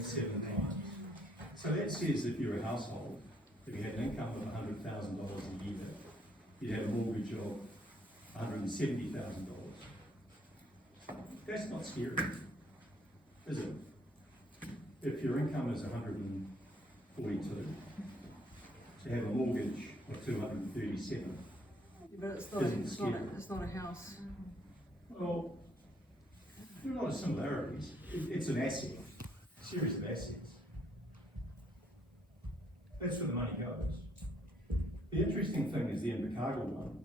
1.7 times. So that says if you're a household, if you had an income of $100,000 a year, you'd have a mortgage of $170,000. That's not scary, is it? If your income is 142, to have a mortgage of 237. But it's not, Isn't it's not, scary. it's not a house. Well, there are a lot of similarities. It's an asset, a series of assets. That's where the money goes. The interesting thing is the Invercargill one,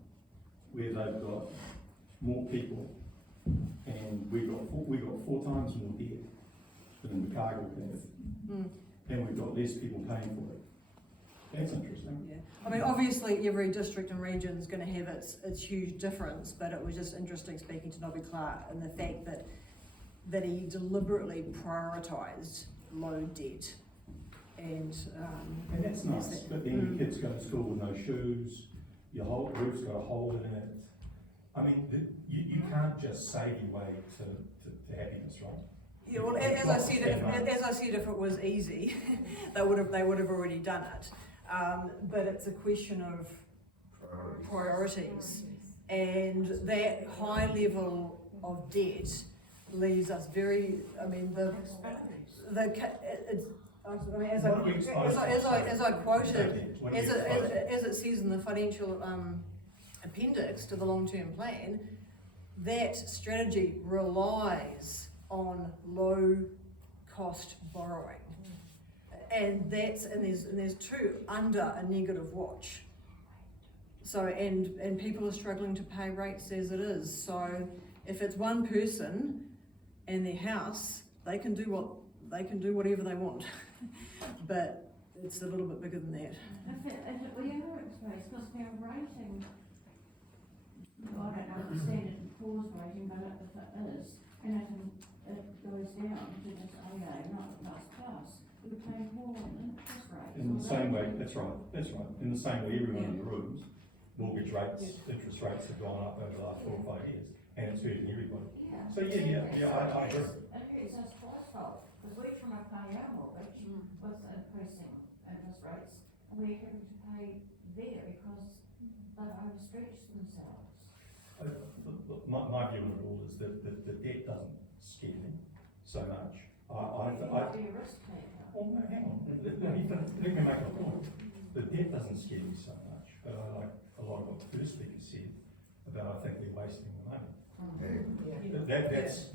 where they've got more people, and we got four times more debt than Invercargill have, and we've got less people paying for it. That's interesting. Yeah, I mean, obviously every district and region is going to have its huge difference, but it was just interesting speaking to Nobby Clark and the fact that he deliberately prioritised low debt, and that's nice, but then your kids go to school with no shoes, your whole roof's got a hole in it. I mean, you can't just save your way to happiness, right? Yeah, well, as I said, if it was easy, they would have already done it. But it's a question of priorities, and that high level of debt leaves us very. I mean, as I quoted, as it says in the financial appendix to the long-term plan, that strategy relies on low-cost borrowing. And there's two under a negative watch. So and people are struggling to pay rates as it is. So if it's one person and their house, they can do whatever they want. But it's a little bit bigger than that. If it were your experience, because we're rating, I don't know the standard poor's rating, but if it is, and it goes down to this AA, not plus, we would pay more interest rates. In the same way, that's right. In the same way, everyone in the rooms, mortgage rates, interest rates have gone up over the last 4 or 5 years, and it's hurting everybody. Yeah. So I agree. It is us twice fault, because we're trying to pay our mortgage with increasing interest rates, and we're having to pay there because they've overstretched themselves. Look, my view on it all is that the debt doesn't scare me so much. You might be a risk taker. Oh, no, hang on. Let me make a point. The debt doesn't scare me so much, but I like a lot of what the first speaker said about I think we're wasting the money. That's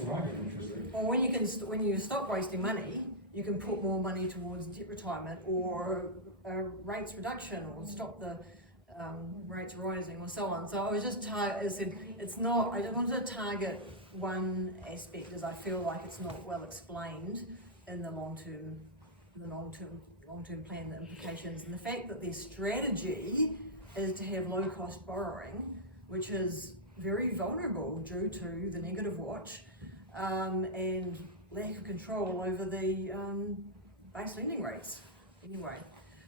right. Interesting. Or when you stop wasting money, you can put more money towards debt retirement or rates reduction, or stop the rates rising, or so on. So I was just I said it's not. I just wanted to target one aspect, as I feel like it's not well explained in the long-term plan, the implications, and the fact that their strategy is to have low-cost borrowing, which is very vulnerable due to the negative watch and lack of control over the base lending rates. Anyway,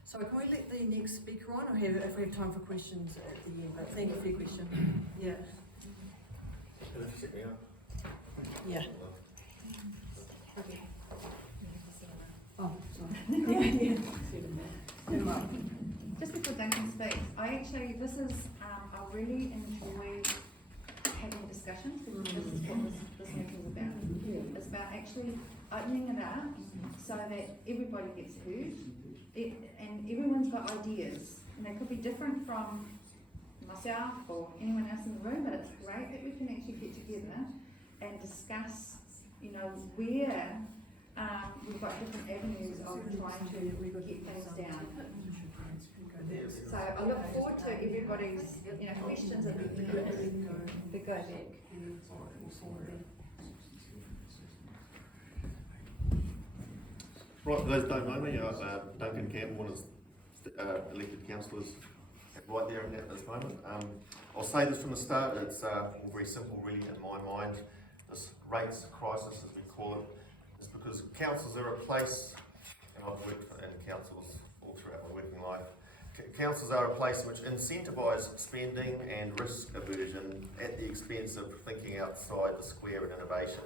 so can we let the next speaker on, or if we have time for questions at the end? But thank you for your question. Yeah. Yeah. Oh, sorry. Just before Duncan speaks, this is, I really enjoy having discussions, because this is what this meeting is about. It's about actually opening it up so that everybody gets heard, and everyone's got ideas, and they could be different from myself or anyone else in the room, but it's great that we can actually get together and discuss, where we've got different avenues of trying to get things down. So I look forward to everybody's, questions at the end. Be good. Right, for those who don't know me, Duncan Campbell, one of the elected councillors right there at this moment. I'll say this from the start, it's all very simple really in my mind. This rates crisis, as we call it, is because councils are a place, and I've worked in councils all throughout my working life, councils are a place which incentivise spending and risk aversion at the expense of thinking outside the square and innovation.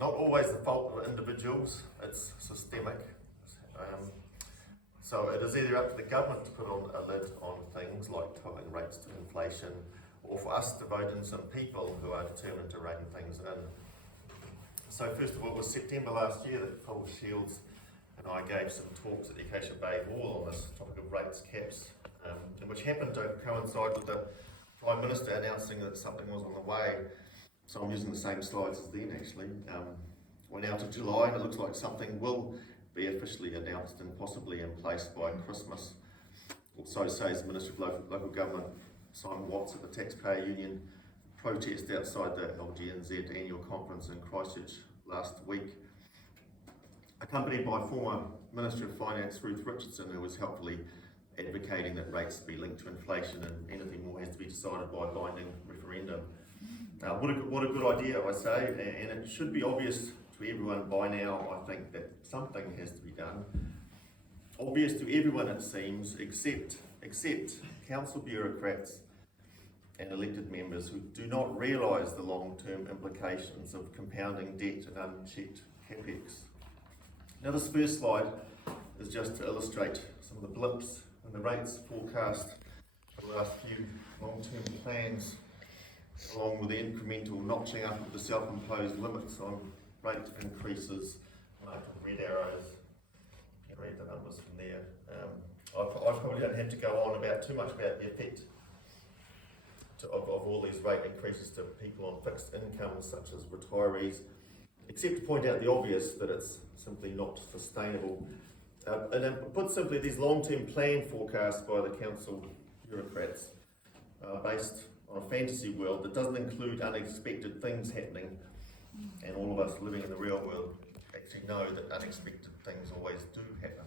not always the fault of individuals, it's systemic. So it is either up to the government to put on a lid on things like tying rates to inflation, or for us to vote in some people who are determined to rein things in. So first of all, it was September last year that Paul Shields and I gave some talks at the Acacia Bay Hall on this topic of rates caps, and which happened to coincide with the Prime Minister announcing that something was on the way. So I'm using the same slides as then actually. We're now to July and it looks like something will be officially announced and possibly in place by Christmas. So says Minister of Local Government Simon Watts at the Taxpayer Union protest outside the LGNZ annual conference in Christchurch last week, accompanied by former Minister of Finance Ruth Richardson, who was helpfully advocating that rates be linked to inflation and anything more has to be decided by binding referendum. What a good idea, I say, and it should be obvious to everyone by now, I think, that something has to be done. Obvious to everyone, it seems, except council bureaucrats and elected members who do not realise the long-term implications of compounding debt and unchecked capex. Now this first slide is just to illustrate some of the blips in the rates forecast for the last few long-term plans, along with the incremental notching up of the self-imposed limits on rate increases marked with red arrows. You can read the numbers from there. I probably don't have to go on about too much about the effect of all these rate increases to people on fixed incomes such as retirees, except to point out the obvious, that it's simply not sustainable. And then put simply, these long-term plan forecasts by the council bureaucrats are based on a fantasy world that doesn't include unexpected things happening, and all of us living in the real world actually know that unexpected things always do happen.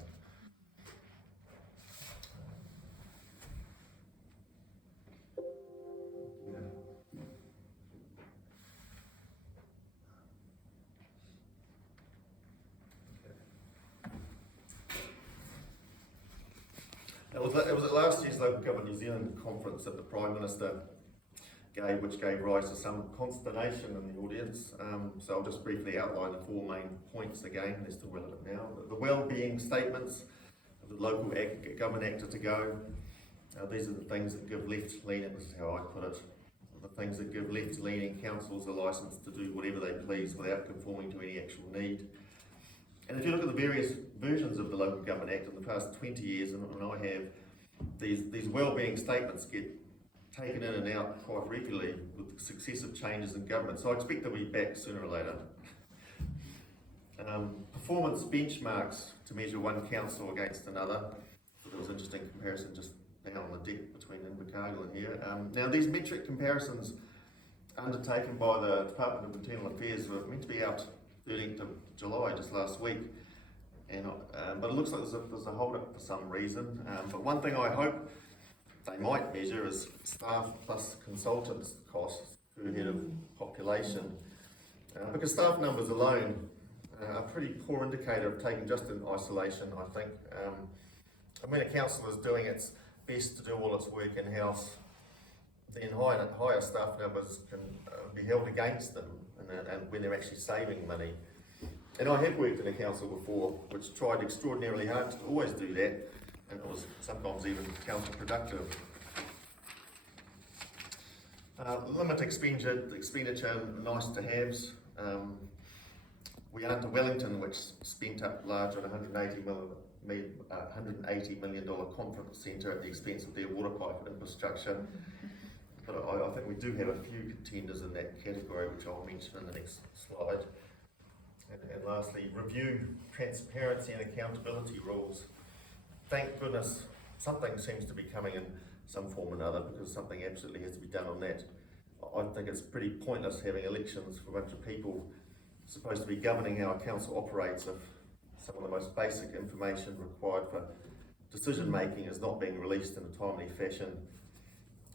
It was at last year's Local Government New Zealand conference that the Prime Minister gave, which gave rise to some consternation in the audience. So I'll just briefly outline the four main points again, they're still relevant now. The well-being statements of the Local Government Act are to go. These are the things that give left-leaning, this is how I put it, the things that give left-leaning councils a licence to do whatever they please without conforming to any actual need. And if you look at the various versions of the Local Government Act in the past 20 years, and I have, these well-being statements get taken in and out quite regularly with successive changes in government. So I expect they'll be back sooner or later. Performance benchmarks to measure one council against another. So there was an interesting comparison just now on the deck between Invercargill and here. Now these metric comparisons undertaken by the Department of Internal Affairs were meant to be out 13th of July, just last week, and but it looks like there's a hold-up for some reason. But one thing I hope they might measure is staff plus consultants costs per head of population, because staff numbers alone are a pretty poor indicator of taking just in isolation, I think. And when a council is doing its best to do all its work in-house, then higher staff numbers can be held against them, and when they're actually saving money. And I have worked in a council before which tried extraordinarily hard to always do that, and it was sometimes even counterproductive. Limit expenditure, nice to haves. We aren't to Wellington, which spent up large on $180 million conference centre at the expense of their water pipe infrastructure. But I think we do have a few contenders in that category, which I'll mention in the next slide. And lastly, review transparency and accountability rules. Thank goodness something seems to be coming in some form or another, because something absolutely has to be done on that. I think it's pretty pointless having elections for a bunch of people supposed to be governing how a council operates if some of the most basic information required for decision making is not being released in a timely fashion,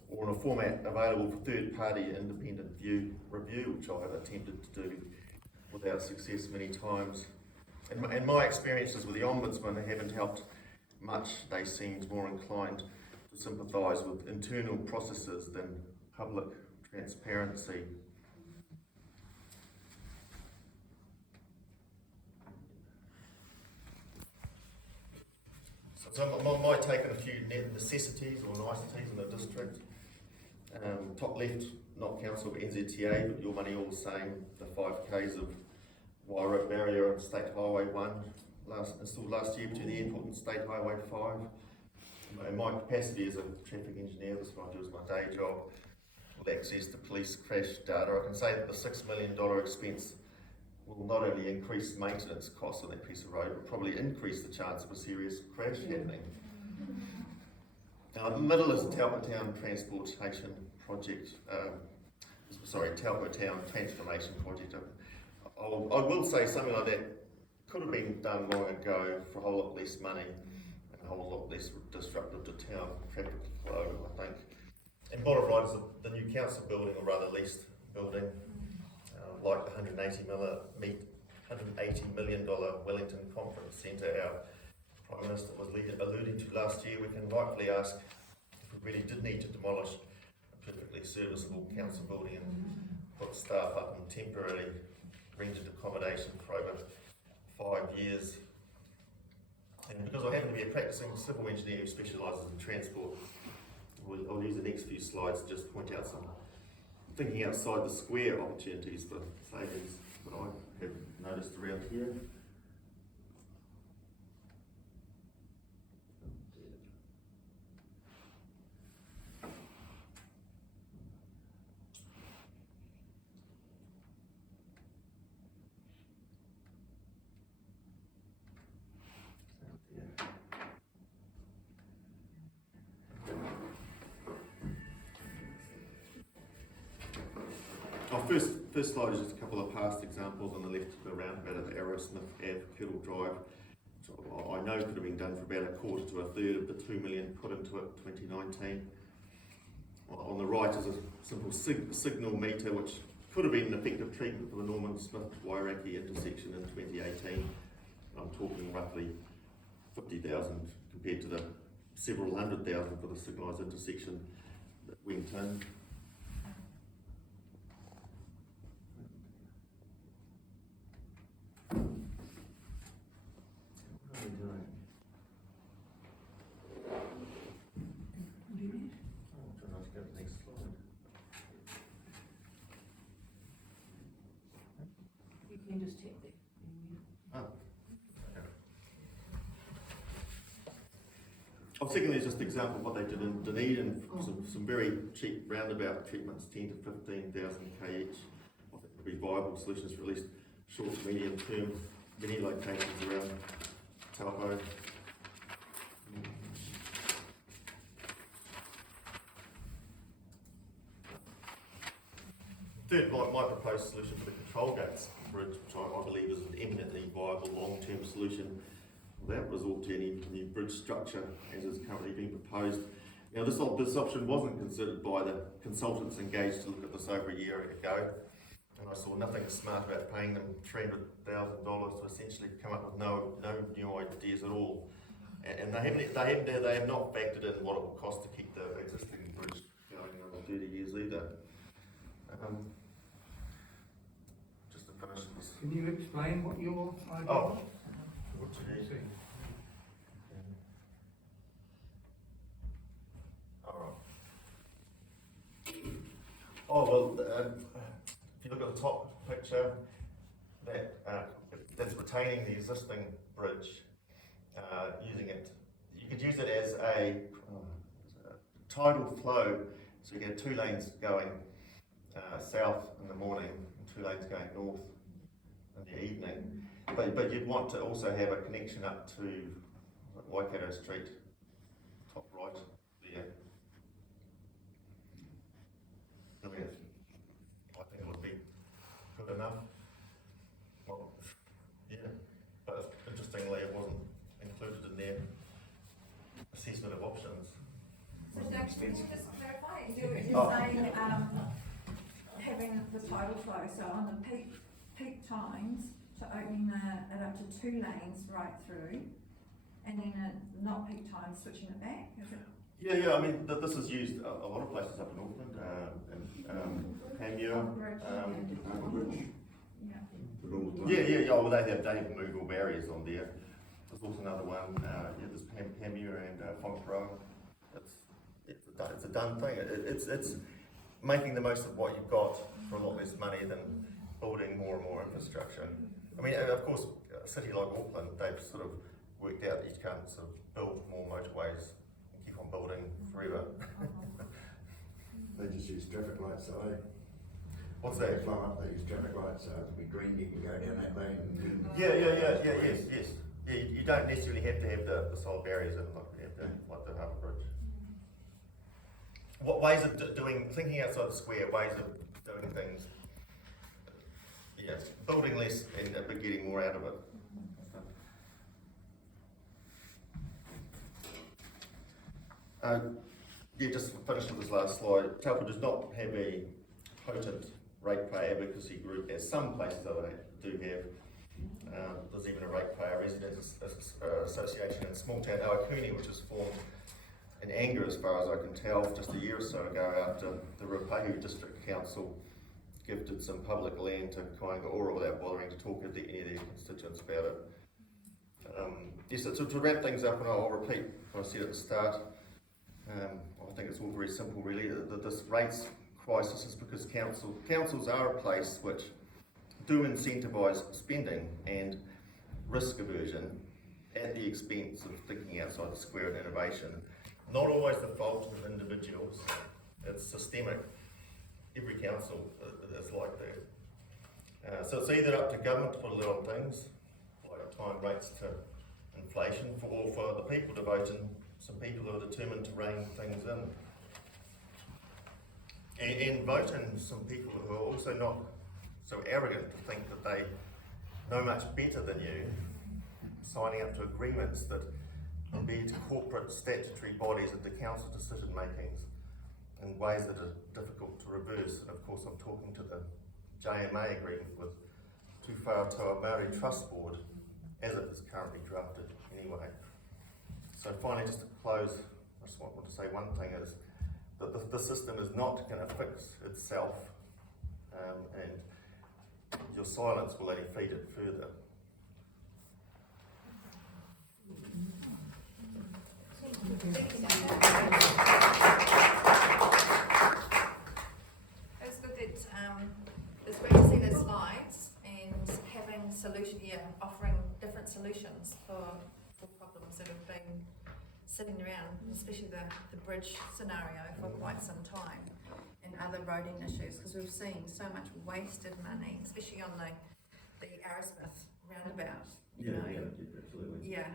or in a format available for third-party independent review, which I have attempted to do without success many times. And my experiences with the Ombudsman haven't helped much. They seemed more inclined to sympathise with internal processes than public transparency. So my take on a few necessities or niceties in the district. Top left, not council, but NZTA, but your money all the same. The 5Ks of wire barrier and State Highway 1, installed last year between the airport and State Highway 5. In my capacity as a traffic engineer, this is what I do as my day job, with access to police crash data, I can say that the $6 million expense will not only increase maintenance costs on that piece of road, but probably increase the chance of a serious crash happening. Now, in the middle is the Taupo Town Transportation Project, Taupo Town Transformation Project. I will say something like that could have been done long ago for a whole lot less money and a whole lot less disruptive to town traffic flow, I think. And bottom line is the new council building, or rather leased building, like the $180 million Wellington Conference Centre our Prime Minister was alluding to last year, we can rightfully ask if we really did need to demolish a perfectly serviceable council building and put staff up in temporarily rented accommodation for over 5 years. And because I happen to be a practicing civil engineer who specialises in transport, I'll use the next few slides to just point out some thinking outside the square opportunities for savings that I have noticed around here. Our first slide is just a couple of past examples. On the left, the roundabout at Arrowsmith Ave, Kettle Drive. So I know could have been done for about a quarter to a third of the $2 million put into it in 2019. On the right is a simple signal meter, which could have been an effective treatment for the Norman Smith Wairaki intersection in 2018. I'm talking roughly 50,000 compared to the several hundred thousand for the signalised intersection that went in. You can just tap there. I was thinking there's just an example of what they did in Dunedin, some very cheap roundabout treatments, 10 to 15,000 K each. I think would be viable solutions for at least short to medium term, many locations around Taupo. Third, my proposed solution for the control gates bridge, which I believe is an eminently viable long-term solution without resort to any new bridge structure as is currently being proposed. Now this option wasn't considered by the consultants engaged to look at this over a year ago, and I saw nothing smart about paying them $300,000 to essentially come up with no new ideas at all. And they have not factored in what it will cost to keep the existing bridge going over 30 years either. Just to finish this. Can you explain what your idea Oh, was? what do you see? Alright. Oh, well, if you look at the top picture, that's retaining the existing bridge, using it. You could use it as a tidal flow, so you get 2 lanes going south in the morning and 2 lanes going north in the evening. But you'd want to also have a connection up to Waikato Street, top right there. I mean, I think it would be good enough. Well, yeah, but interestingly, it wasn't included in their assessment of options. So Doug, can you just clarify, you're saying, having the tidal flow, so on the peak times, to opening it up to 2 lanes right through, and then at not peak times, switching it back, is it? Yeah, I mean, this is used a lot of places up in Auckland, and Panmure. Yeah. Yeah, well, they have movable barriers on there. There's also another one, there's Panmure and Fonterra. It's a done thing. It's making the most of what you've got for a lot less money than building more and more infrastructure. I mean, of course, a city like Auckland, they've sort of worked out that you can't sort of build more motorways and keep on building forever. They just use traffic lights, so What's that? they use traffic lights, so it'll be green, you can go down that lane. Yes. Yeah, you don't necessarily have to have the solid barriers in, like the Harbour Bridge. What ways of thinking outside the square, ways of doing things, building less but getting more out of it. Just to finish with this last slide, Taupo does not have a potent ratepayer advocacy group as some places over there do have. There's even a ratepayer residents association in small town Awakuni, which was formed in anger, as far as I can tell, just a year or so ago after the Ruapehu District Council gifted some public land to Kāinga Ora without bothering to talk to any of their constituents about it. So to wrap things up, and I'll repeat what I said at the start, I think it's all very simple really. This rates crisis is because councils are a place which do incentivise spending and risk aversion at the expense of thinking outside the square and innovation. Not always the fault of individuals, it's systemic. Every council is like that. So it's either up to government to put a lid on things, like tying rates to inflation, or for the people to vote in some people who are determined to rein things in. And vote in some people who are also not so arrogant to think that they know much better than you, signing up to agreements that embed corporate statutory bodies into council decision makings in ways that are difficult to reverse. And of course I'm talking to the JMA agreement with Tū Whātua Māori Trust Board as it is currently drafted anyway. So finally, just to close, I just want to say one thing is that the system is not going to fix itself, and your silence will only feed it further. It's good that, it's great to see those slides and having offering different solutions for problems that have been sitting around, especially the bridge scenario for quite some time, and other roading issues, because we've seen so much wasted money, especially on the Arrowsmith roundabout. Absolutely. Yeah,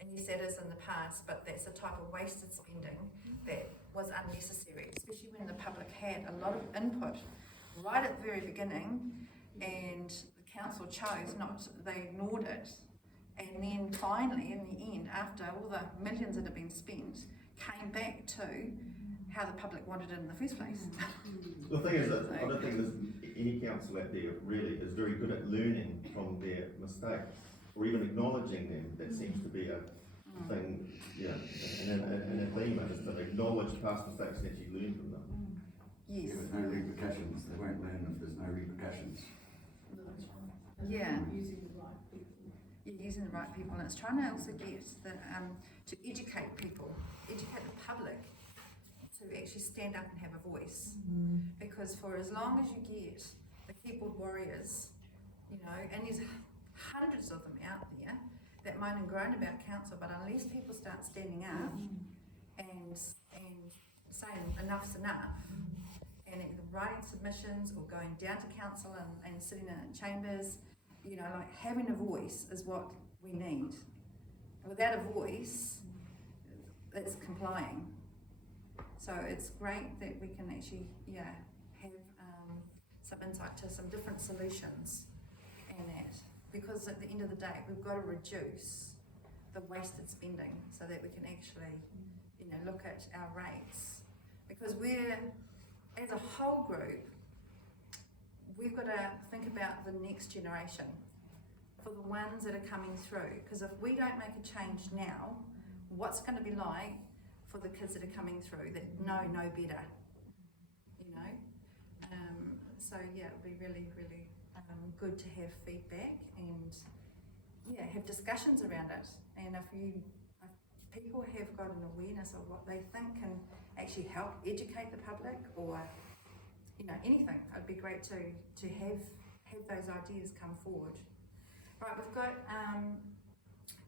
and yes, that is in the past, but that's a type of wasted spending that was unnecessary, especially when the public had a lot of input right at the very beginning, and the council chose not to, they ignored it. And then finally, in the end, after all the millions that had been spent, came back to how the public wanted it in the first place. The thing is that I don't think there's any council out there really is very good at learning from their mistakes, or even acknowledging them. That seems to be a thing, and a theme is to acknowledge past mistakes and actually learn from them. Yes. With no repercussions, they won't learn if there's no repercussions. Yeah. You're using the right people, and it's trying to also get to educate people, educate the public to actually stand up and have a voice. Because for as long as you get the keyboard warriors, and there's hundreds of them out there that moan and groan about council, but unless people start standing up and saying enough's enough, and either writing submissions or going down to council and sitting in chambers, like having a voice is what we need. Without a voice, it's complying. So it's great that we can actually, have some insight to some different solutions and that. Because at the end of the day, we've got to reduce the wasted spending so that we can actually, look at our rates. Because as a whole group, we've got to think about the next generation, for the ones that are coming through. Because if we don't make a change now, what's going to be like for the kids that are coming through that know no better? So yeah, it'll be really, really good to have feedback and yeah, have discussions around it. And if people have got an awareness of what they think can actually help educate the public, or anything, it'd be great to have those ideas come forward. Right, we've got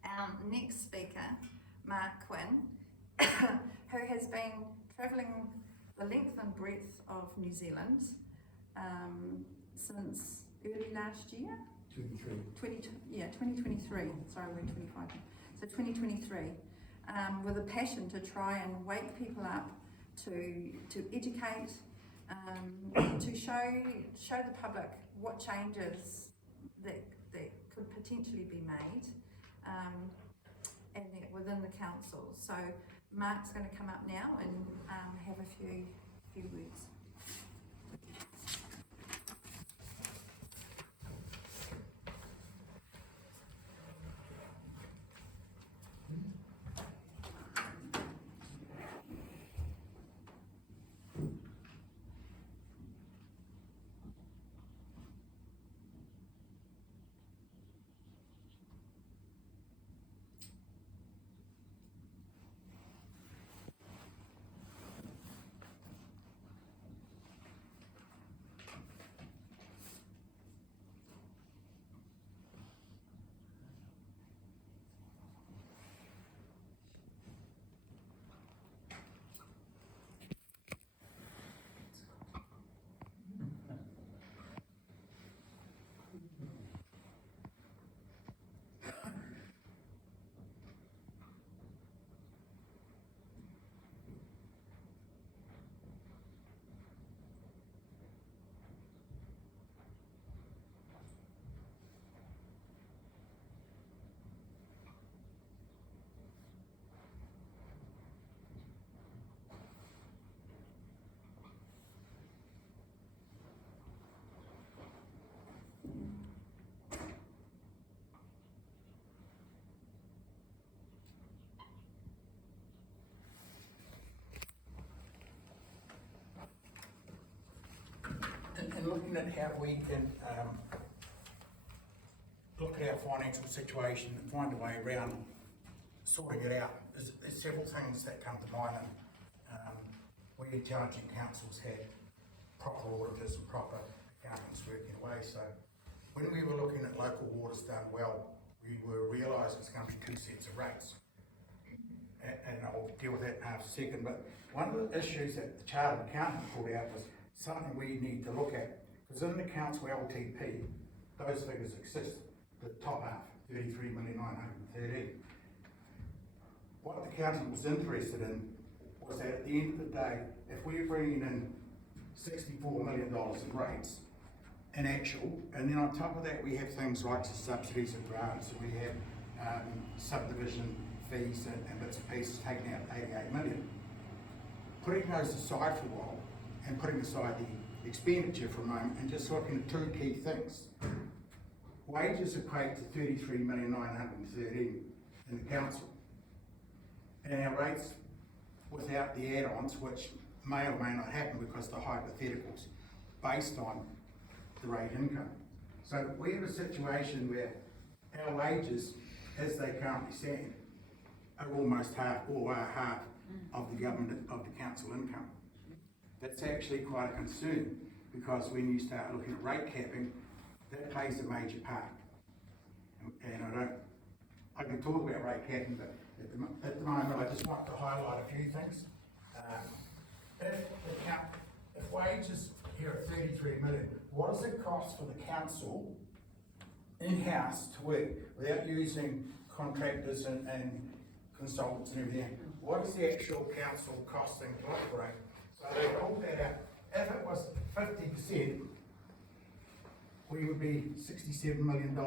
our next speaker, Mark Quinn, who has been travelling the length and breadth of New Zealand since early last year. 2023, sorry, we're 25. So 2023, with a passion to try and wake people up, to educate, to show the public what changes that could potentially be made, and within the council. So Mark's going to come up now and have a few words. And looking at how we can look at our financial situation and find a way around sorting it out, there's several things that come to mind. We intelligent councils had proper auditors and proper accountants working away. So when we were looking at local waters done well, we were realising it's going to be two sets of rates. And I'll deal with that in half a second. But one of the issues that the chartered accountant pulled out was something we need to look at, because in the council LTP, those figures exist. The top half, 33,913,000. What the accountant was interested in was that at the end of the day, if we're bringing in $64 million in rates, in actual, and then on top of that we have things like the subsidies and grants, and we have subdivision fees and bits and pieces taking out 88 million. Putting those aside for a while, and putting aside the expenditure for a moment, and just looking at two key things. Wages equate to 33,913,000 in the council. And our rates without the add-ons, which may or may not happen because they're hypotheticals, based on the rate income. So we have a situation where our wages, as they currently stand, are almost half, or are half of the government, of the council income. That's actually quite a concern, because when you start looking at rate capping, that plays a major part. And I can talk about rate capping, but at the moment I just want to highlight a few things. If wages here at 33 million, what does it cost for the council in-house to work without using contractors and consultants and everything? What is the actual council costing to operate? So they pulled that out. If it was 50%, we would be $67 million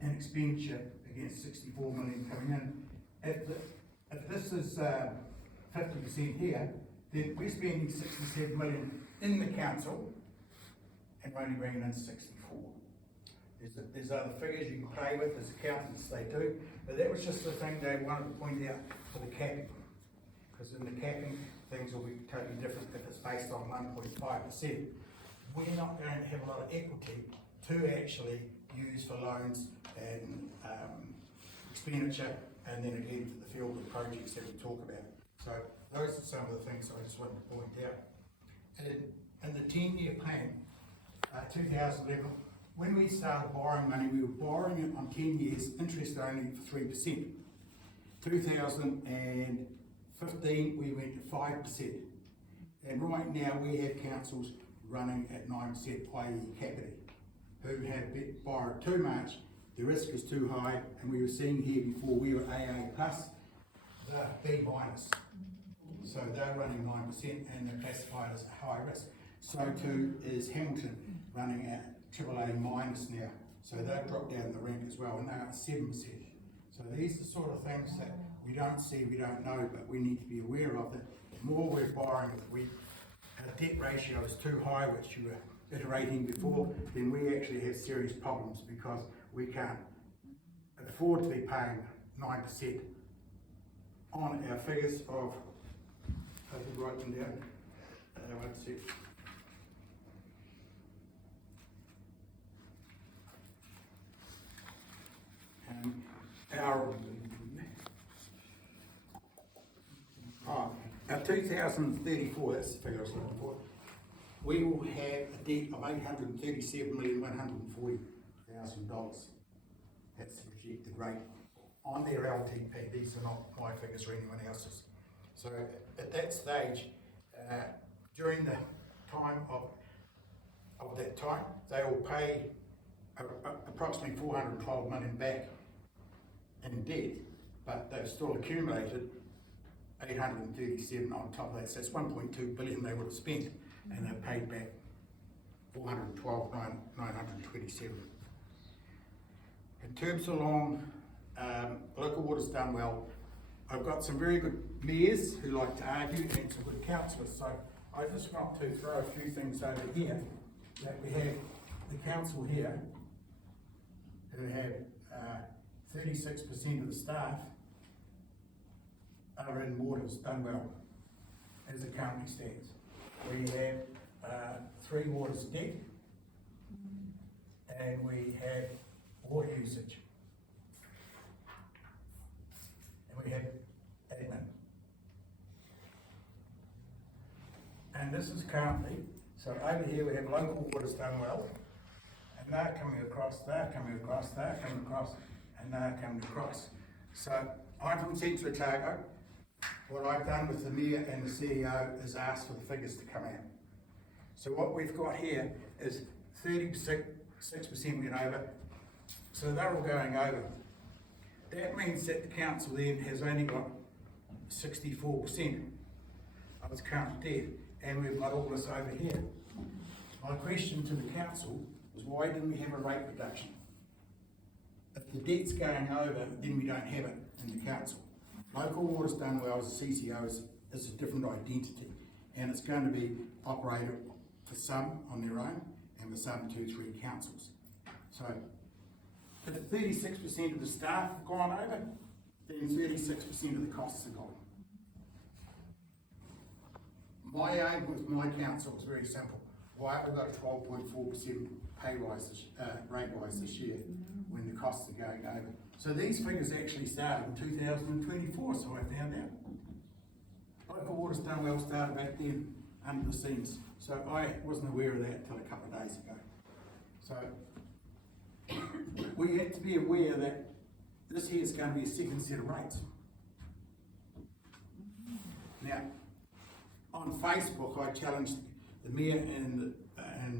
in expenditure against 64 million coming in. If this is 50% here, then we're spending 67 million in the council and we're only bringing in 64. There's other figures you can play with as accountants, they do, but that was just the thing they wanted to point out for the capping. Because in the capping, things will be totally different if it's based on 1.5%. We're not going to have a lot of equity to actually use for loans and, expenditure, and then again to the field of projects that we talk about. So those are some of the things I just wanted to point out. And the 10-year plan, 2011, when we started borrowing money, we were borrowing it on 10 years, interest only for 3%. 2015, we went to 5%. And right now, we have councils running at 9%, i.e. Capita, who have borrowed too much, the risk is too high, and we were seeing here before, we were AA plus, they're B minus. So they're running 9% and they're classified as high risk. So too is Hamilton running at AAA minus now. So they've dropped down the rank as well, and they're at 7%. So these are the sort of things that we don't see, we don't know, but we need to be aware of. That the more we're borrowing, our debt ratio is too high, which you were iterating before, then we actually have serious problems because we can't afford to be paying 9% on our figures of, I can write them down, 1 sec. Our 2034, that's the figure I was looking for, we will have a debt of $837,140,000. That's the projected rate on their LTP. These are not my figures or anyone else's. So at that stage, during the time of that time, they will pay approximately 412 million back in debt, but they've still accumulated 837 on top of that. So that's 1.2 billion they would have spent, and they've paid back 412,927. In terms of local water's done well. I've got some very good mayors who like to argue and some good councillors, so I just want to throw a few things over here. That we have the council here who have 36% of the staff are in waters, done well, as it currently stands. We have 3 waters debt, and we have water usage. And we have admin. And this is currently, so over here we have local waters done well, and they're coming across, they're coming across, they're coming across, and they're coming across. So I'm from Central Otago. What I've done with the Mayor and the CEO is ask for the figures to come out. So what we've got here is 36% went over, so they're all going over. That means that the council then has only got 64% of its current debt, and we've got all this over here. My question to the council was, why didn't we have a rate reduction? If the debt's going over, then we don't have it in the council. Local water's done well as a CCO is a different identity, and it's going to be operated for some on their own and for some 2-3 councils. So if 36% of the staff have gone over, then 36% of the costs are gone. My aim with my council is very simple. Why have we got a 12.4% pay rise, rate rise this year when the costs are going over? So these figures actually started in 2024, so I found out. Local water's done well started back then under the scenes. So I wasn't aware of that until a couple of days ago. So we have to be aware that this here is going to be a second set of rates. Now, on Facebook, I challenged the Mayor and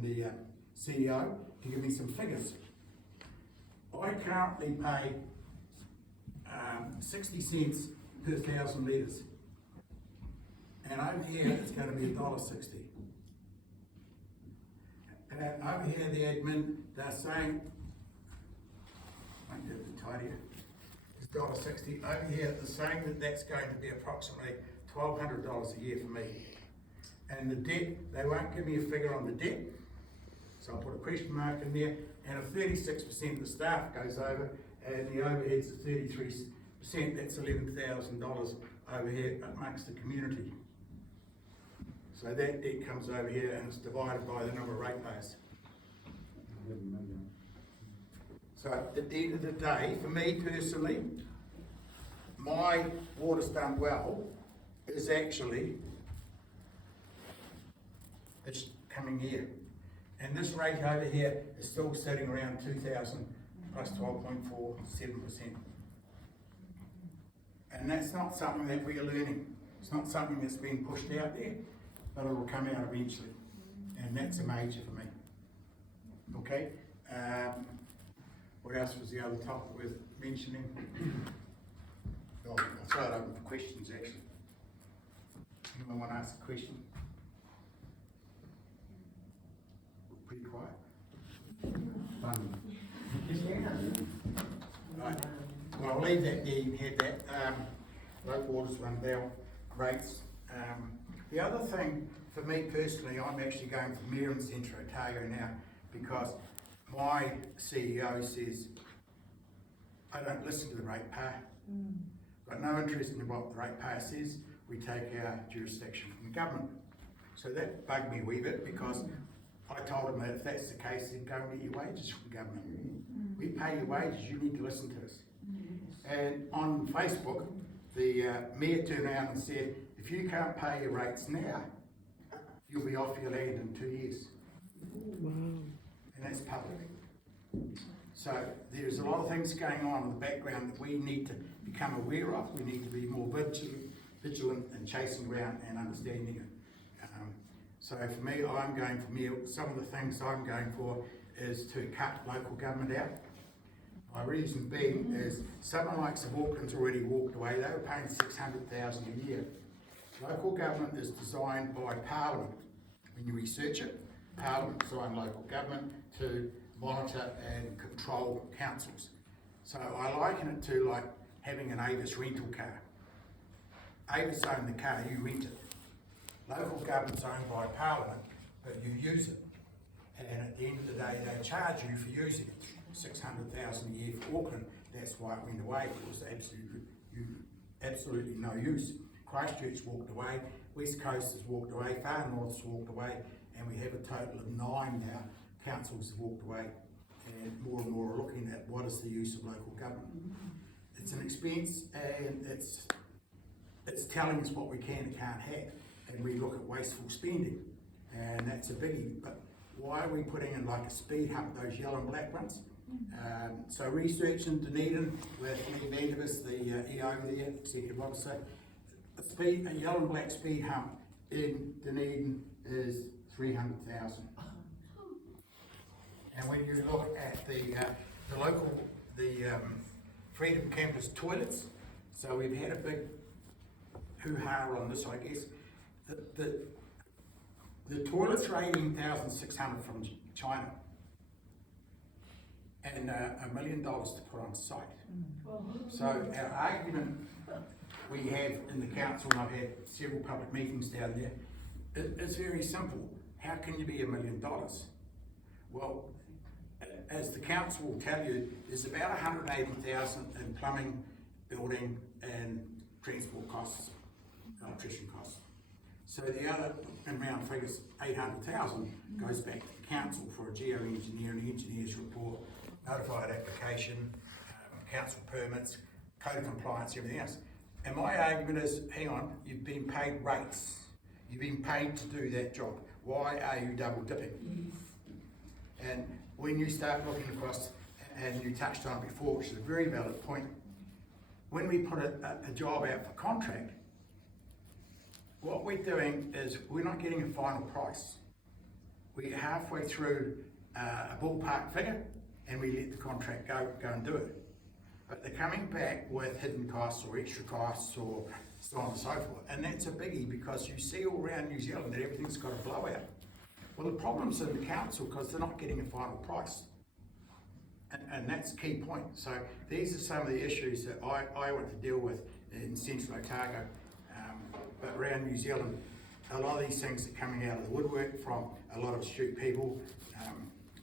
the CEO to give me some figures. I currently pay 60 cents per 1,000 litres, and over here it's going to be $1.60. And over here the admin, they're saying, I might do it tidier, it's $1.60. Over here they're saying that that's going to be approximately $1,200 a year for me. And the debt, they won't give me a figure on the debt, so I'll put a question mark in there. And if 36% of the staff goes over and the overheads are 33%, that's $11,000 over here amongst the community. So that debt comes over here and it's divided by the number of ratepayers. So at the end of the day, for me personally, my water's done well is actually, it's coming here. And this rate over here is still sitting around 2,000 plus 12.47%. And that's not something that we are learning. It's not something that's being pushed out there, but it will come out eventually. And that's a major for me. Okay? What else was the other topic worth mentioning? I'll throw it open for questions actually. Anyone want to ask a question? Pretty quiet. Right. Well, I'll leave that there, you can have that. Local water's one of our rates. The other thing, for me personally, I'm actually going for Mayor in Centro Otago now because my CEO says, I don't listen to the ratepayer. Got no interest in what the ratepayer says. We take our jurisdiction from the government. So that bugged me a wee bit because I told him that if that's the case, then go and get your wages from the government. We pay your wages, you need to listen to us. And on Facebook, the mayor turned around and said, if you can't pay your rates now, you'll be off your land in 2 years. And that's public. So there's a lot of things going on in the background that we need to become aware of. We need to be more vigilant and chasing around and understanding it. So for me, I'm going for mayor. Some of the things I'm going for is to cut local government out. My reason being is someone like St Auckland's already walked away. They were paying $600,000 a year. Local government is designed by Parliament. When you research it, Parliament designed local government to monitor and control councils. So I liken it to like having an Avis rental car. Avis own the car, you rent it. Local government's owned by Parliament, but you use it. And at the end of the day, they charge you for using it. $600,000 a year for Auckland, that's why it went away. It was absolutely no use. Christchurch walked away, West Coast has walked away, Far North's walked away, and we have a total of 9 now. Councils have walked away, and more are looking at what is the use of local government. It's an expense, and it's telling us what we can and can't have, and we look at wasteful spending, and that's a biggie. But why are we putting in like a speed hump, those yellow and black ones? So research in Dunedin with Lee Vandervis, the EO there, Executive Officer, a yellow and black speed hump in Dunedin is 300,000. And when you look at the Freedom Campus toilets, so we've had a big hoo-ha on this, I guess. The toilets are 18,600 from China, and $1 million to put on site. So our argument we have in the council, and I've had several public meetings down there, it's very simple. How can you be $1 million? Well, as the council will tell you, there's about 180,000 in plumbing, building, and transport costs, electrician costs. So the other, in round figures, 800,000 goes back to the council for a geoengineer and engineer's report, notified application, council permits, code of compliance, everything else. And my argument is, hang on, you've been paid rates. You've been paid to do that job. Why are you double dipping? And when you start looking across, and you touched on it before, which is a very valid point, when we put a job out for contract, what we're doing is we're not getting a final price. We're halfway through a ballpark figure and we let the contract go and do it. But they're coming back with hidden costs or extra costs or so on and so forth. And that's a biggie because you see all around New Zealand that everything's got a blowout. Well, the problem's in the council because they're not getting a final price. And that's a key point. So these are some of the issues that I want to deal with in Central Otago. But around New Zealand, a lot of these things are coming out of the woodwork from a lot of astute people,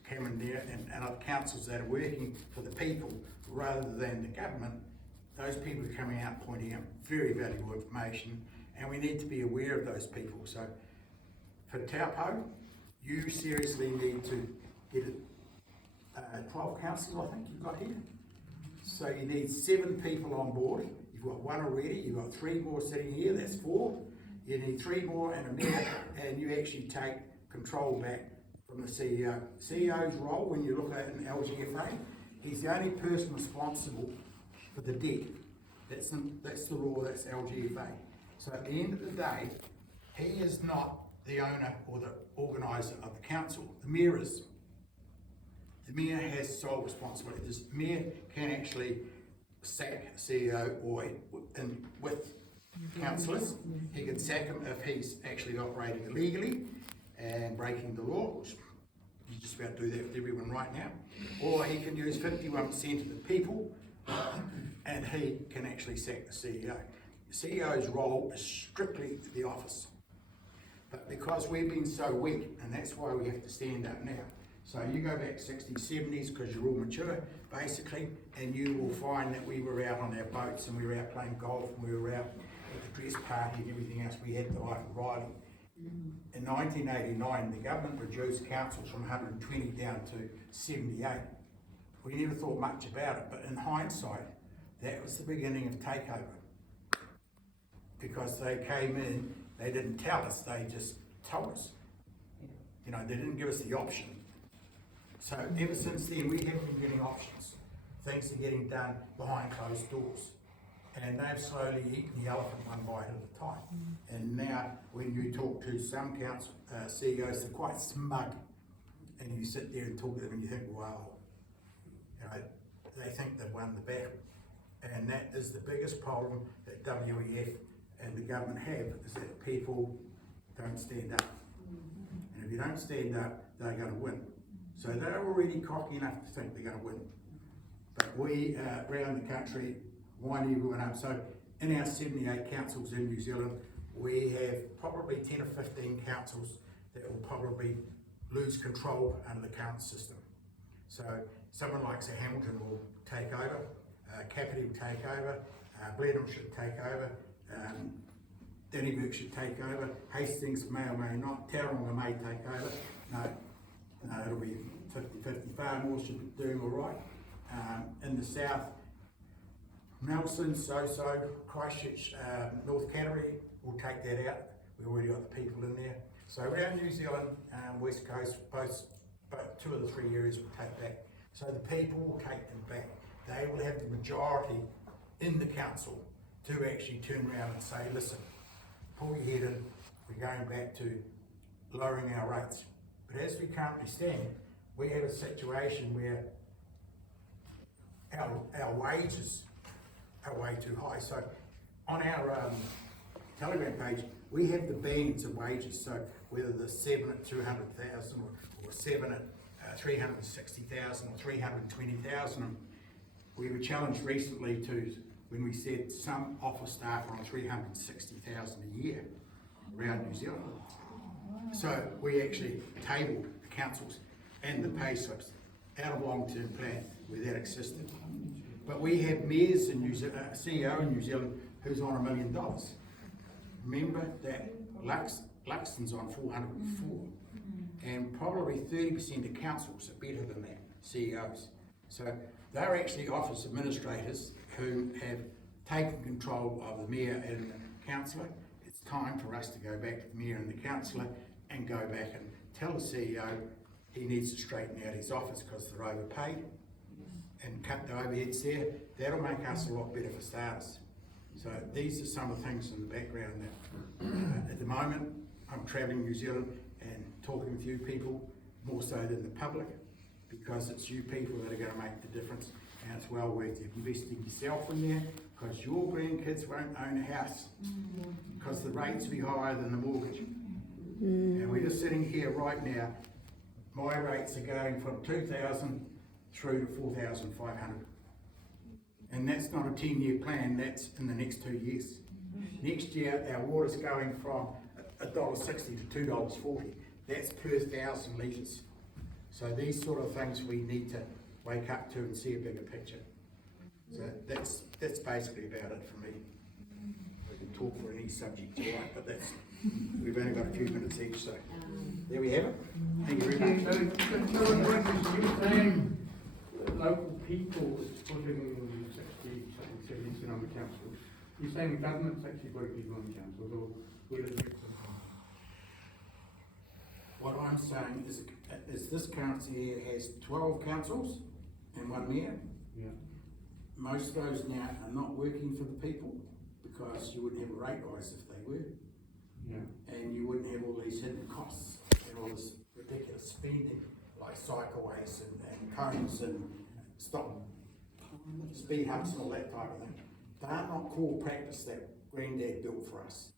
Cameron there, and other councils that are working for the people rather than the government. Those people are coming out pointing out very valuable information, and we need to be aware of those people. So for Taupo, you seriously need to get it 12 councillors, I think you've got here. So you need 7 people on board. You've got 1 already, you've got 3 more sitting here, that's 4. You need 3 more and a mayor, and you actually take control back from the CEO. CEO's role, when you look at it in LGFA, he's the only person responsible for the debt. That's the law, that's LGFA. So at the end of the day, he is not the owner or the organiser of the council. The mayor is. The mayor has sole responsibility. The mayor can actually sack CEO or with councillors. He can sack him if he's actually operating illegally and breaking the law, which you just about do that with everyone right now. Or he can use 51% of the people and he can actually sack the CEO. The CEO's role is strictly the office. But because we've been so weak, and that's why we have to stand up now. So you go back 60s, 70s, because you're all mature, basically, and you will find that we were out on our boats and we were out playing golf and we were out at the dress party and everything else. We had the life of Riley. In 1989, the government reduced councils from 120 down to 78. We never thought much about it, but in hindsight, that was the beginning of takeover. Because they came in, they didn't tell us, they just told us. You know, they didn't give us the option. So ever since then, we haven't been getting options. Things are getting done behind closed doors. And they've slowly eaten the elephant one bite at a time. And now, when you talk to some council CEOs, they're quite smug. And you sit there and talk to them and you think, wow, you know, they think they've won the battle. And that is the biggest problem that WEF and the government have, is that people don't stand up. And if you don't stand up, they're going to win. So they're already cocky enough to think they're going to win. But we, around the country, wind everyone up. So in our 78 councils in New Zealand, we have probably 10 or 15 councils that will probably lose control under the current system. So someone like Sir Hamilton will take over, Kapiti will take over, Blenheim should take over, Dannyburg should take over, Hastings may or may not, Tauranga may take over. No, it'll be 50-50, Farmore should be doing all right. In the south, Nelson, So-So, Christchurch, North Canterbury will take that out. We've already got the people in there. So around New Zealand, West Coast, both 2 of the 3 areas will take back. So the people will take them back. They will have the majority in the council to actually turn around and say, listen, pull your head in, we're going back to lowering our rates. But as we currently stand, we have a situation where our wages are way too high. So on our Telegram page, we have the bands of wages. So whether the 7 at 200,000 or 7 at 360,000 or 320,000. We were challenged recently to when we said some office staff are on 360,000 a year around New Zealand. So we actually tabled the councils and the pay slips out of long-term plan where that existed. But we have mayors in New Zealand, CEO in New Zealand who's on $1 million. Remember that Luxton's on 404, and probably 30% of councils are better than that, CEOs. So they're actually office administrators who have taken control of the mayor and the councillor. It's time for us to go back to the mayor and the councillor and go back and tell the CEO he needs to straighten out his office because they're overpaid and cut the overheads there. That'll make us a lot better for starters. So these are some of the things in the background that at the moment I'm travelling New Zealand and talking with you people more so than the public, because it's you people that are going to make the difference, and it's well worth investing yourself in there, because your grandkids won't own a house because the rates will be higher than the mortgage. And we're just sitting here right now, my rates are going from 2,000 through to 4,500. And that's not a 10-year plan, that's in the next 2 years. Next year, our water's going from $1.60 to $2.40. That's per 1,000 litres. So these sort of things we need to wake up to and see a bigger picture. So that's basically about it for me. We can talk for any subject you like, but we've only got a few minutes each, so there we have it. Thank you very much. local people that's putting these 60, 70 on the councils? You're saying the government's actually putting people on the councils, or will it be? What I'm saying is this council here has 12 councils and one mayor. Yeah. Most of those now are not working for the people because you wouldn't have a rate rise if they were. Yeah. And you wouldn't have all these hidden costs and all this ridiculous spending like cycleways and cones and speed humps and all that type of thing. They are not core practice that Grandad built for us.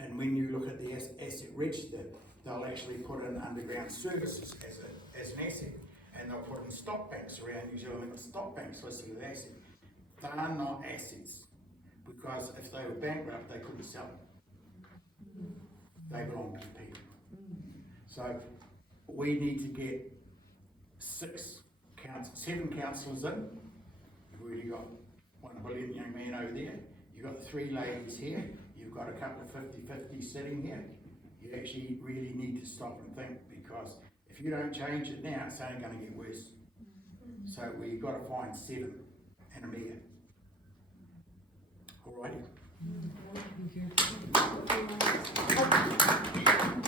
And when you look at the asset register, they'll actually put in underground services as an asset, and they'll put in stock banks around New Zealand, and stock banks listed as asset. They are not assets, because if they were bankrupt, they couldn't sell them. They belong to the people. So we need to get 7 councillors in. We've already got one brilliant young man over there. You've got 3 ladies here. You've got a couple of 50-50 sitting here. You actually really need to stop and think, because if you don't change it now, it's only going to get worse. So we've got to find 7 and a mayor. Alrighty.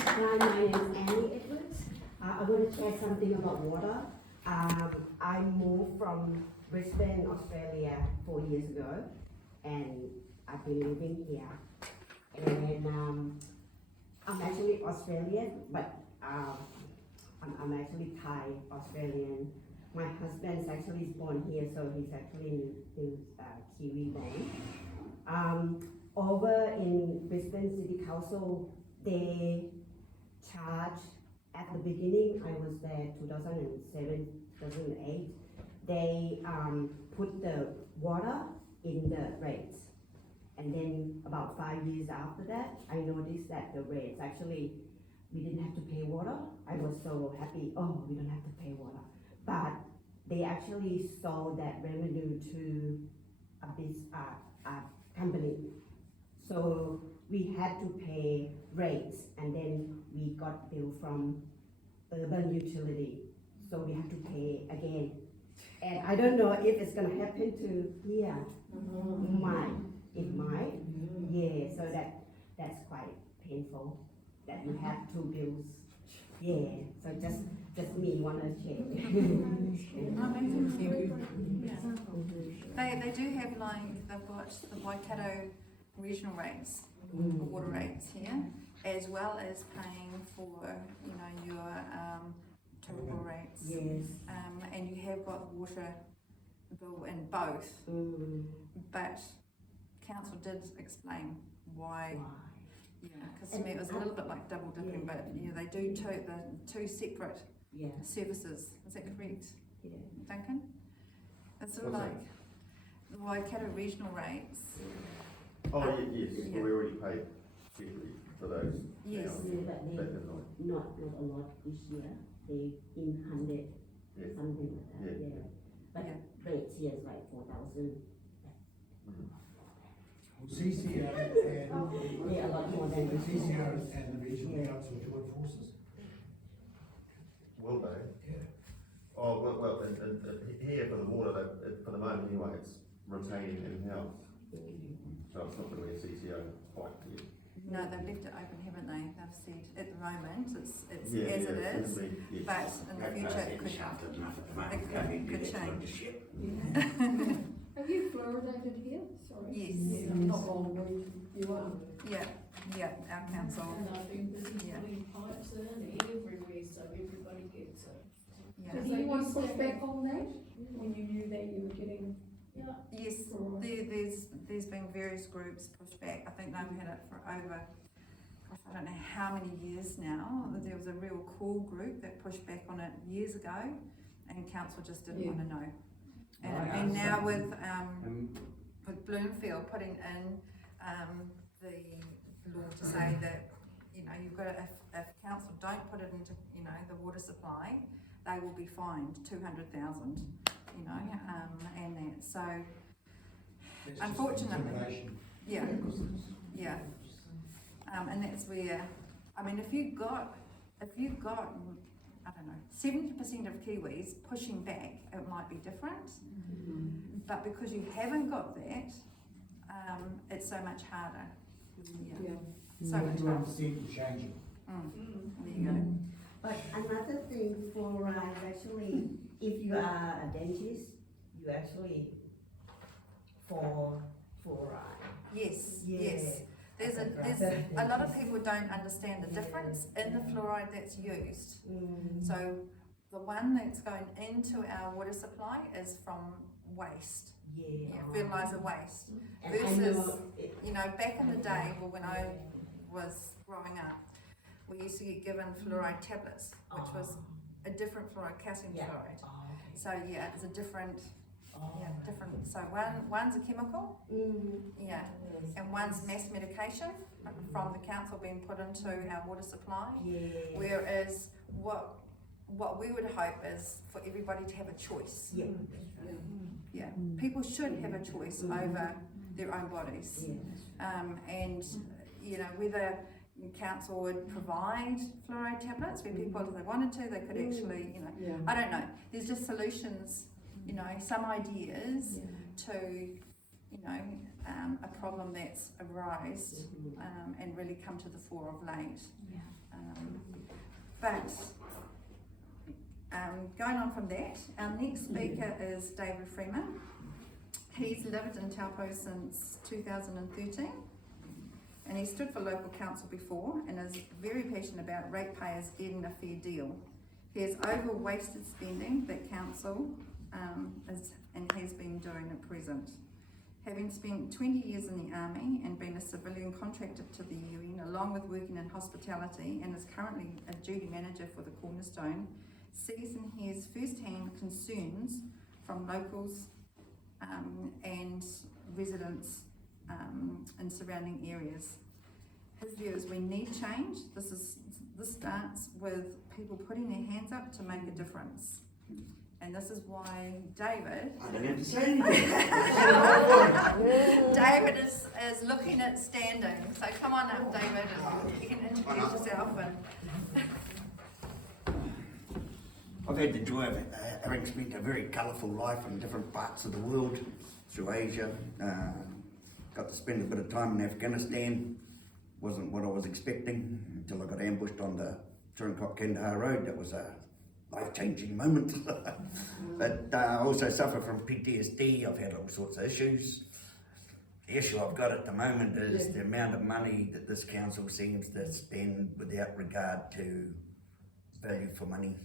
Hi, my name is Annie Edwards. I want to share something about water. I moved from Brisbane, Australia 4 years ago, and I've been living here. And I'm actually Australian, but I'm actually Thai Australian. My husband's actually born here, so he's actually in Kiwi born. Over in Brisbane City Council, they charge, at the beginning, I was there 2007, 2008, they put the water in the rates. And then about 5 years after that, I noticed that the rates, actually, we didn't have to pay water. I was so happy, oh, we don't have to pay water. But they actually sold that revenue to a company. So we had to pay rates, and then we got bill from urban utility. So we have to pay again. And I don't know if it's gonna happen to here. It might. Yeah, so that's quite painful that you have 2 bills. Yeah, so just me wanna share. They do have like, they've got the Waikato regional rates, water rates here, as well as paying for, you know, your Taupo rates. Yes. And you have got the water bill in both, but council did explain why. Yeah, because to me it was a little bit like double dipping, but yeah, they do the 2 separate services. Is that correct, Duncan? It's sort of What's like the Waikato regional rates. Oh, yes, well, we already paid separately for those. Yes. now. Yeah, but they, Back in the- not a lot this year. They in 100, Yeah. something like that. Yeah. Yeah. But Yeah. rates here is like 4,000. CCO Yeah, a lot more than the CCO and the regional council join forces. Will they? Yeah. Oh, well, here for the water, for the moment anyway, it's retaining in-house. So it's not going to be a CCO quite yet. No, they've left it open, haven't they? They've said at the moment it's Yeah, as yeah, it it's is, gonna be- yeah. but in the future it could change. Have you fluoridated here? Sorry. Yes. Not long, but you are. Yeah, our council. And I've been busy Yeah. putting pipes in everywhere so everybody gets it. Yeah. Does anyone push back on that when you knew that you were getting? Yes, there's been various groups push back. I think they've had it for over, gosh, I don't know how many years now. There was a real cool group that pushed back on it years ago, and council just didn't want to know. And now with Bloomfield putting in the law to say that, you know, you've got to, if council don't put it into, you know, the water supply, they will be fined 200,000. You know, and that, so unfortunately, yeah, and that's where, I mean, if you've got I don't know, 70% of Kiwis pushing back, it might be different. But because you haven't got that, it's so much harder. Yeah. So much harder. 91% will change it. There you go. But another thing, fluoride actually, if you are a dentist, you actually for fluoride. Yes, Yeah. yes. There's a lot of people don't understand the difference in the fluoride that's used. So the one that's going into our water supply is from waste, fertilizer waste. And I Versus, know it- you know, back in the day, well, when I was growing up, we used to get given fluoride tablets, which was a different fluoride, calcium fluoride. So yeah, it's a different, different. So one's a chemical, and one's mass medication from the council being put into our water supply. Whereas what we would hope is for everybody to have a choice. People should have a choice over their own bodies, and you know, whether council would provide fluoride tablets where people, if they wanted to, they could actually, you know, I don't know. There's just solutions, you know, some ideas to, you know, a problem that's arisen and really come to the fore of late. But going on from that, our next speaker is David Freeman. He's lived in Taupo since 2013. And he stood for local council before and is very passionate about ratepayers getting a fair deal. He has over-wasted spending that council has been doing at present. Having spent 20 years in the army and been a civilian contractor to the UN, along with working in hospitality, and is currently a duty manager for the Cornerstone, sees and hears first-hand concerns from locals and residents in surrounding areas. His view is we need change. This starts with people putting their hands up to make a difference. And this is why David I don't have to say anything. David is looking at standing. So come on up, David, and you can introduce yourself. I've had the joy of having spent a very colourful life in different parts of the world, through Asia. Got to spend a bit of time in Afghanistan. Wasn't what I was expecting until I got ambushed on the Turinkop Kandahar Road. That was a life-changing moment. But I also suffer from PTSD. I've had all sorts of issues. The issue I've got at the moment is the amount of money that this council seems to spend without regard to value for money.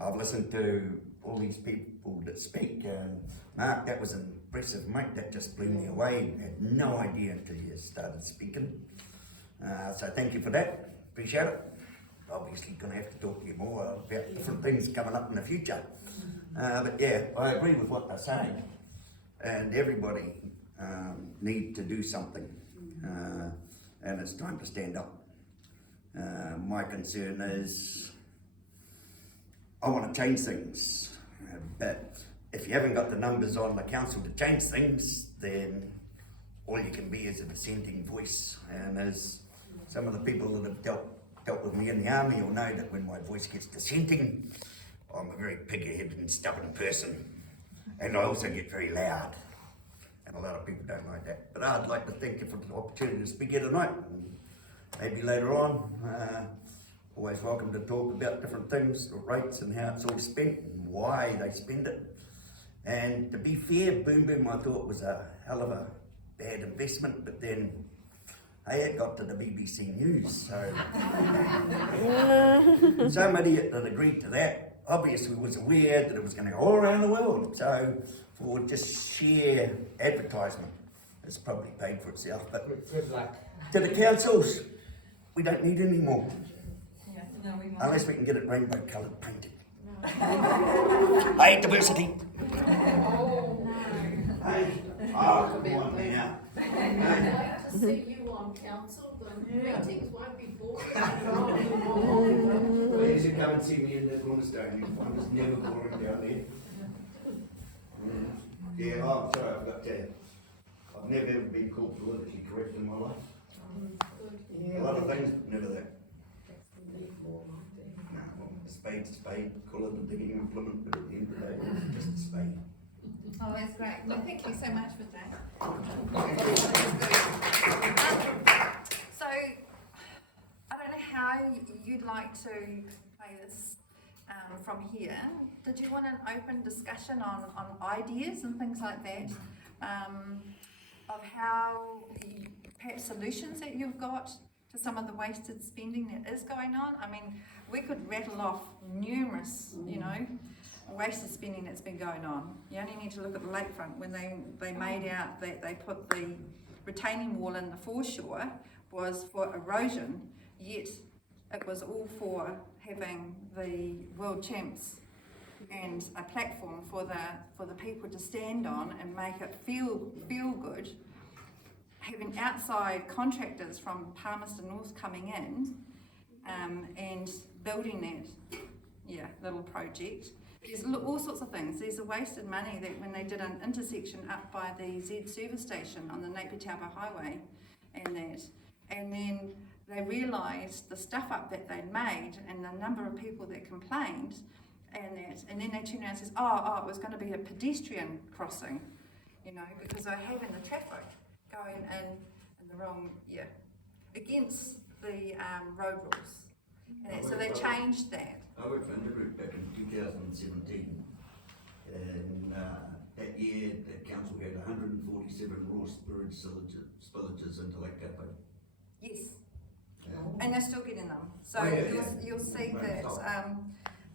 I've listened to all these people that speak. Mark, that was impressive, mate. That just blew me away. Had no idea until you started speaking. So thank you for that. Appreciate it. Obviously going to have to talk to you more about different things coming up in the future. But yeah, I agree with what they're saying. And everybody need to do something. And it's time to stand up. My concern is I want to change things, but if you haven't got the numbers on the council to change things, then all you can be is a dissenting voice. And as some of the people that have dealt with me in the army will know that when my voice gets dissenting, I'm a very pig-headed and stubborn person. And I also get very loud. And a lot of people don't like that. But I'd like to thank you for the opportunity to speak here tonight. And maybe later on, always welcome to talk about different things, the rates and how it's all spent and why they spend it. And to be fair, Boom Boom I thought was a hell of a bad investment, but then hey, it got to the BBC News, so somebody that agreed to that obviously was aware that it was going to go all around the world. So for just sheer advertisement, it's probably paid for itself. But Good luck. to the councils, we don't need any more. No, we won't. Unless we can get it rainbow coloured painted. Hey, diversity! Hey, oh, come on now. I'd like to see you on council, the meetings won't be boring. Well, you should come and see me in the Cornerstone. You'll find it's never boring down there. Yeah, oh, I'm sorry, I forgot to tell you. I've never ever been called politically correct in my life. A lot of things, but never that. No. spade, call it a digging implement, but at the end of the day, it's just a spade. Oh, that's great. Well, thank you so much for that. So, I don't know how you'd like to play this from here. Did you want an open discussion on ideas and things like that? Of how, perhaps solutions that you've got to some of the wasted spending that is going on? I mean, we could rattle off numerous, wasted spending that's been going on. You only need to look at the lakefront when they made out that they put the retaining wall in the foreshore was for erosion, yet it was all for having the world champs and a platform for the people to stand on and make it feel good. Having outside contractors from Palmerston North coming in and building that little project. There's all sorts of things. There's a wasted money that when they did an intersection up by the Z service station on the Napier Taupo Highway and then they realised the stuff up that they'd made and the number of people that complained and then they turned around and says, oh, it was going to be a pedestrian crossing, because they're having the traffic going in the wrong, against the road rules. And so they changed that. I worked for Underwood back in 2017, and that year the council had 147 raw spillages into Lake Taupo. Yes, and they're still getting them. So Oh, yeah, you'll see Won't that stop.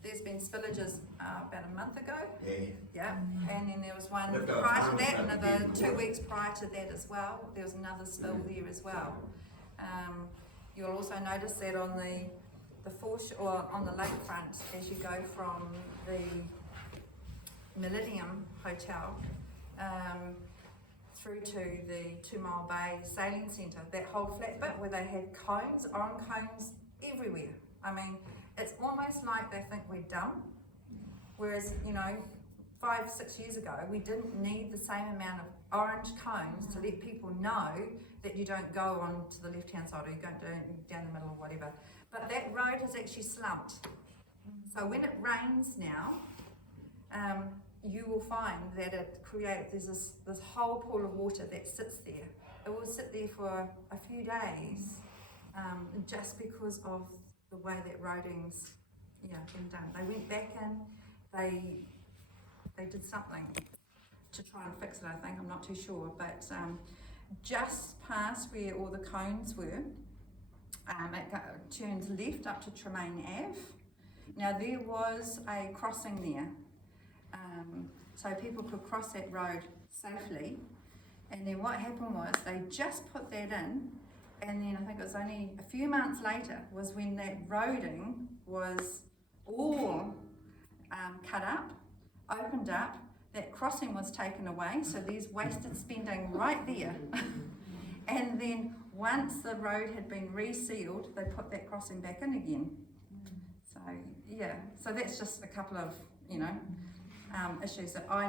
there's been spillages about a month ago. Yeah. And then there was one They've got prior to farms that, up another there in the 2 water. weeks prior to that as well. There was another spill there as well. You'll also notice that on the foreshore, or on the lakefront, as you go from the Millennium Hotel through to the 2 Mile Bay Sailing Centre, that whole flat bit where they had cones, orange cones everywhere. I mean, it's almost like they think we're dumb, whereas, 5-6 years ago, we didn't need the same amount of orange cones to let people know that you don't go on to the left-hand side or you go down the middle or whatever. But that road has actually slumped. So when it rains now, you will find that there's this whole pool of water that sits there. It will sit there for a few days, just because of the way that roading's been done. They went back in, they did something to try and fix it, I think, I'm not too sure, but just past where all the cones were, it turns left up to Tremaine Ave. Now there was a crossing there, so people could cross that road safely, and then what happened was they just put that in, and then I think it was only a few months later was when that roading was all cut up, opened up, that crossing was taken away, so there's wasted spending right there. And then once the road had been resealed, they put that crossing back in again. So so that's just a couple of issues that I know